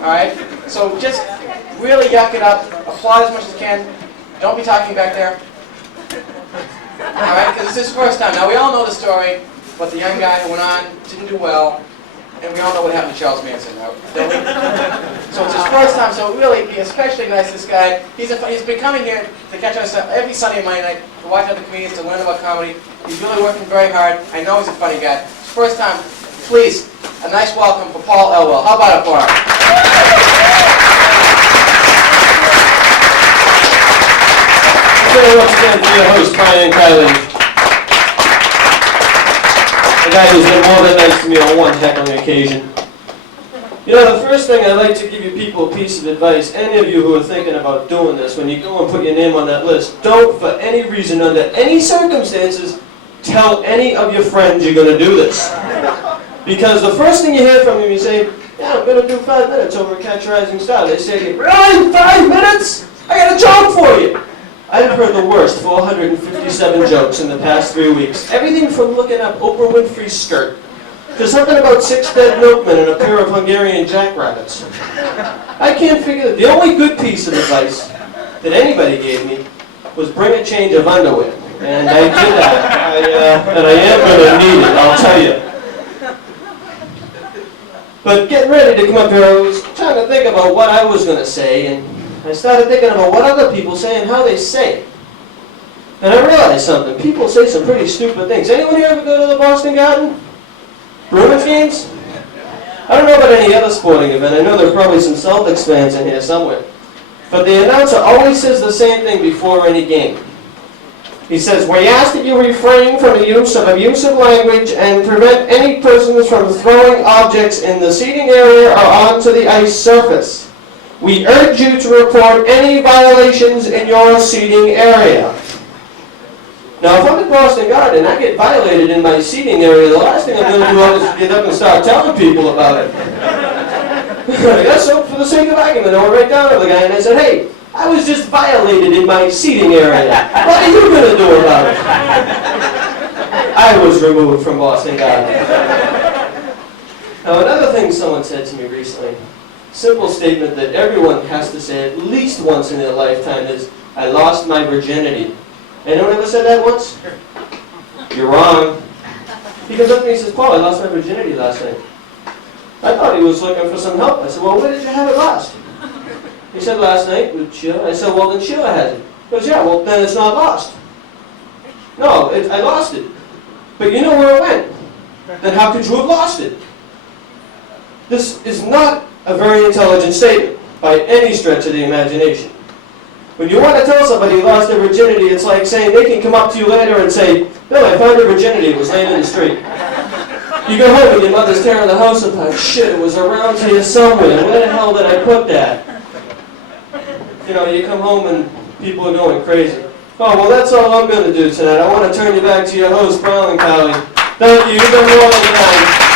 All right? So just really yuck it up. Applaud as much as you can. Don't be talking back there. All right? Because it's his first time. Now, we all know the story, but the young guy who went on didn't do well. And we all know what happened to Charles Manson, don't we? So it's his first time, so really be especially nice to this guy. He's been coming here to catch us every Sunday and Monday night to watch other comedians, to learn about comedy. He's really working very hard. I know he's a funny guy. His first time, please, a nice welcome for Paul Elwell. How about it for him? So once again for your host, Brian Kiley. The guy who's been more than nice to me on one heckling occasion. You know, the first thing I'd like to give you people a piece of advice, any of you who are thinking about doing this, when you go and put your name on that list, don't for any reason, under any circumstances, tell any of your friends you're going to do this. Because the first thing you hear from them, you say, yeah, I'm going to do 5 minutes over at Catch a Rising Star. They say, really? 5 minutes? I got a joke for you. I've heard the worst 457 jokes in the past 3 weeks. Everything from looking up Oprah Winfrey's skirt to something about 6 dead milkmen and a pair of Hungarian jackrabbits. I can't figure that. The only good piece of advice that anybody gave me was bring a change of underwear. And I did that. And I am going to need it, I'll tell you. But getting ready to come up here, I was trying to think about what I was going to say, and I started thinking about what other people say and how they say it. And I realized something. People say some pretty stupid things. Anyone here ever go to the Boston Garden? Bruins games? I don't know about any other sporting event. I know there are probably some Celtics fans in here somewhere. But the announcer always says the same thing before any game. He says, we ask that you refrain from the use of abusive language and prevent any persons from throwing objects in the seating area or onto the ice surface. We urge you to report any violations in your seating area. Now, if I'm at Boston Garden and I get violated in my seating area, the last thing I'm going to do is get up and start telling people about it. I guess so, for the sake of argument, I went right down to the guy and I said, hey, I was just violated in my seating area. What are you going to do about it? I was removed from Boston Garden. Now, another thing someone said to me recently, simple statement that everyone has to say at least once in their lifetime is, I lost my virginity. Anyone ever said that once? You're wrong. He comes up to me and says, Paul, I lost my virginity last night. I thought he was looking for some help. I said, well, where did you have it lost? He said, last night with Sheila. I said, well, then Sheila has it. He goes, yeah, well, then it's not lost. No, I lost it. But you know where it went. Then how could you have lost it? This is not a very intelligent statement by any stretch of the imagination. When you want to tell somebody you lost their virginity, it's like saying they can come up to you later and say, Bill, I found your virginity. It was laying in the street. You go home and your mother's tearing the house apart. Shit, it was around here somewhere. Where the hell did I put that? You know, you come home and people are going crazy. Oh, well, that's all I'm going to do tonight. I want to turn you back to your host, Brian Kiley. Thank you. You've been more than kind.